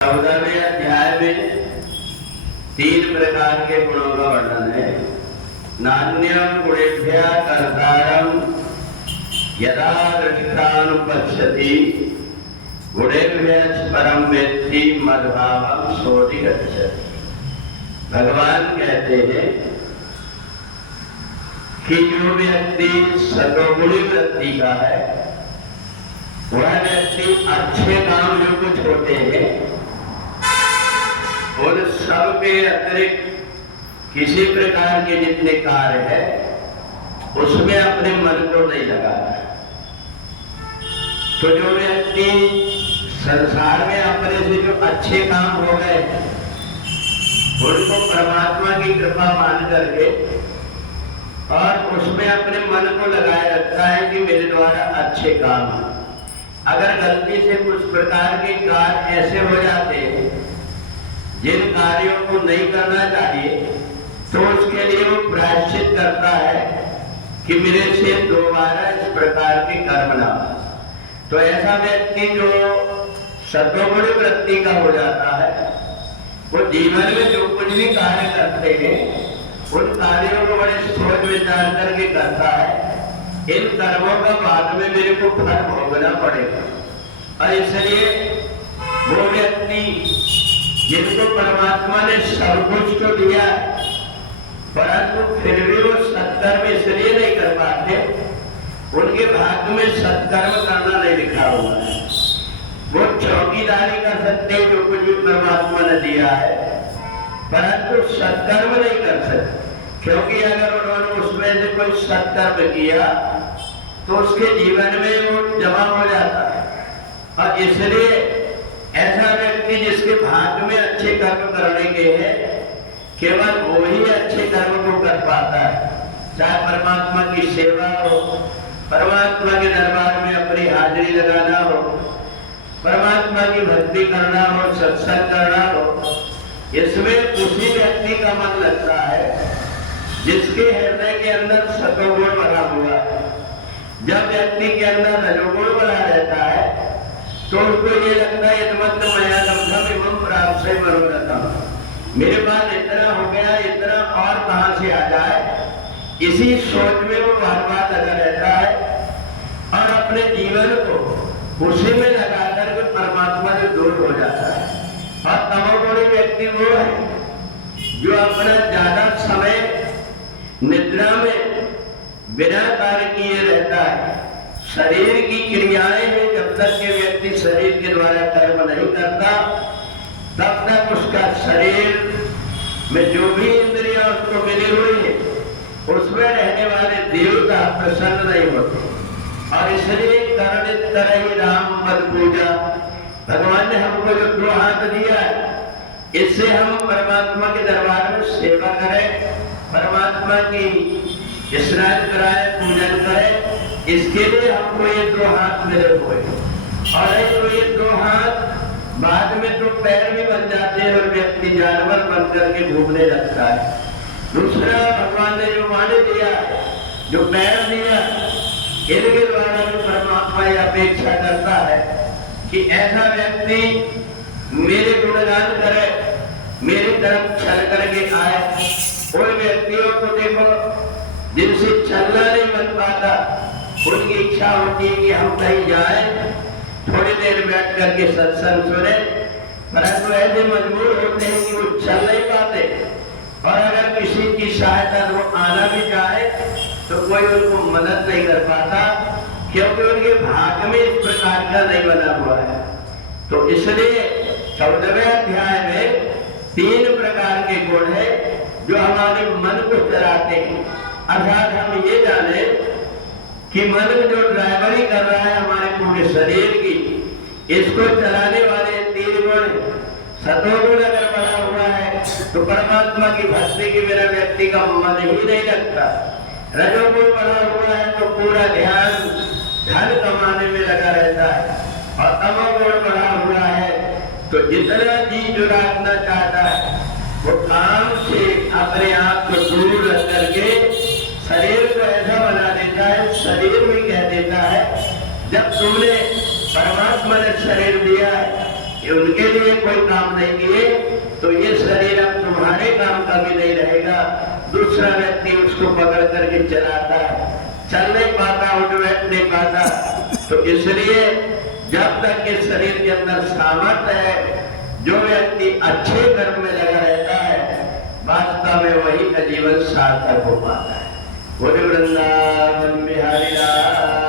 14वें अध्याय में 3 प्रकार के गुणों का वर्णन है। नान्यं गुणेभ्यः कर्तारं यदा दृष्टानुपश्यति गुणेभ्यः परं वेत्ति मद्भावं सोऽधिगच्छति। भगवान कहते हैं कि जो व्यक्ति सतोगुणी वृत्ति का है वह व्यक्ति अच्छे काम जो कुछ होते हैं उन सब के अतिरिक्त किसी प्रकार के जितने कार्य है उसमें अपने मन को नहीं लगाता। तो जो व्यक्ति संसार में अपने से जो अच्छे काम हो गए उनको परमात्मा की कृपा मान करके और उसमें अपने मन को लगाए रखता है कि मेरे द्वारा अच्छे काम है। अगर गलती से कुछ प्रकार के कार्य ऐसे हो जाते हैं जिन कार्यों को नहीं करना चाहिए तो उसके लिए वो प्रायश्चित करता है कि मेरे से दोबारा इस प्रकार के कर्म ना हो। तो ऐसा व्यक्ति जो सतोगुणी वृत्ति का हो जाता है वो जीवन में जो कुछ भी कार्य करते हैं उन कार्यों को बड़े सोच विचार करके करता है। इन कर्मों का बाद में मेरे को फल भोगना पड़ेगा। और इसलिए वो व्यक्ति जिनको परमात्मा ने सब कुछ तो दिया परंतु फिर भी वो सत्कर्म इसलिए नहीं कर पाते, उनके भाग्य में सत्कर्म करना नहीं लिखा हुआ है। वो चौकीदारी कर सकते जो कुछ भी परमात्मा ने दिया है परंतु सत्कर्म नहीं कर सकते, क्योंकि अगर उन्होंने उसमें से कोई सत्कर्म किया तो उसके जीवन में वो जमा हो जाता है। और इसलिए ऐसा व्यक्ति जिसके भाग्य में अच्छे कर्म करने के हैं केवल वो ही अच्छे कर्म को कर पाता है। चाहे परमात्मा की सेवा हो, परमात्मा के दरबार में अपनी हाजिरी लगाना हो, परमात्मा की भक्ति करना हो, सत्संग करना हो, इसमें उसी व्यक्ति का मन लगता है जिसके हृदय के अंदर सतोगुण भरा हुआ है। जब व्यक्ति के अंदर रजोगुण भरा रहता है तो उसको ये लगता है यद्मत् मया लब्धम् इमं प्राप्स्ये मनोरथम्, मेरे पास इतना हो गया, इतना और कहां से आ जाए, इसी सोच में वो बार बार लगा रहता है और अपने जीवन को उसी में लगा कर परमात्मा से दूर हो जाता है। और तमोगुणी व्यक्ति वो है जो अपना ज्यादा समय निद्रा में बिना कार्य किए रहता है। शरीर की क्रियाएं हैं, जब तक के व्यक्ति शरीर के द्वारा कर्म नहीं करता तब तक उसका शरीर में जो भी इंद्रियां उसको मिली हुई है उसमें रहने वाले देवता प्रसन्न नहीं होते। और इसलिए कर्णित तरह राम पद पूजा, भगवान ने हमको जो 2 हाथ दिया है इससे हम परमात्मा के दरबार में सेवा करें, परमात्मा की स्नान कराए, पूजन करें, इसके लिए हमको ये 2 हाथ मिले हुए। और तो ये 2 हाथ बाद में तो पैर भी बन जाते हैं और व्यक्ति जानवर बन करके घूमने लगता है। दूसरा भगवान ने जो वाणी दिया, जो पैर दिया, इनके द्वारा भी परमात्मा ये अपेक्षा करता है कि ऐसा व्यक्ति मेरे गुणगान करे, मेरी तरफ चल करके आए। उन व्यक्तियों को देखो जिनसे चलना नहीं बन पाता, उनकी इच्छा होती है कि हम कहीं जाएं, थोड़ी देर बैठ करके सत्संग सुने, परंतु ऐसे मजबूर होते हैं कि वो चल नहीं पाते। और अगर किसी की सहायता वो आना भी चाहे तो कोई उनको मदद नहीं कर पाता, क्योंकि उनके भाग्य में इस प्रकार का नहीं बना हुआ है। तो इसलिए 14वें अध्याय में 3 प्रकार के गुण है जो हमारे मन को चलाते हैं। अर्थात हम ये जाने कि मन जो ड्राइवरी कर रहा है हमारे पूरे शरीर की, इसको चलाने वाले 3 गुण। सतोगुण अगर बना हुआ है तो परमात्मा की भक्ति के बिना व्यक्ति का मन ही नहीं लगता। रजोगुण बना हुआ है तो पूरा ध्यान धन कमाने में लगा रहता है। और तमोगुण बना हुआ है तो जितना जी जुड़ाना चाहता है वो काम से अपने आप को दूर रख करके शरीर को ऐसा बना देता है, शरीर भी कह देता है जब तुमने परमात्मा ने शरीर दिया है कि उनके लिए कोई काम नहीं किए तो ये शरीर अब तुम्हारे काम का भी नहीं रहेगा। दूसरा व्यक्ति उसको पकड़ करके चलाता है, चल नहीं पाता, उठ बैठ नहीं पाता। तो इसलिए जब तक के शरीर के अंदर सामर्थ्य है, जो व्यक्ति अच्छे कर्म में लगा रहता है, वास्तव में वही का जीवन सार्थक हो पाता है। बोले वृंदावन बिहारी लाल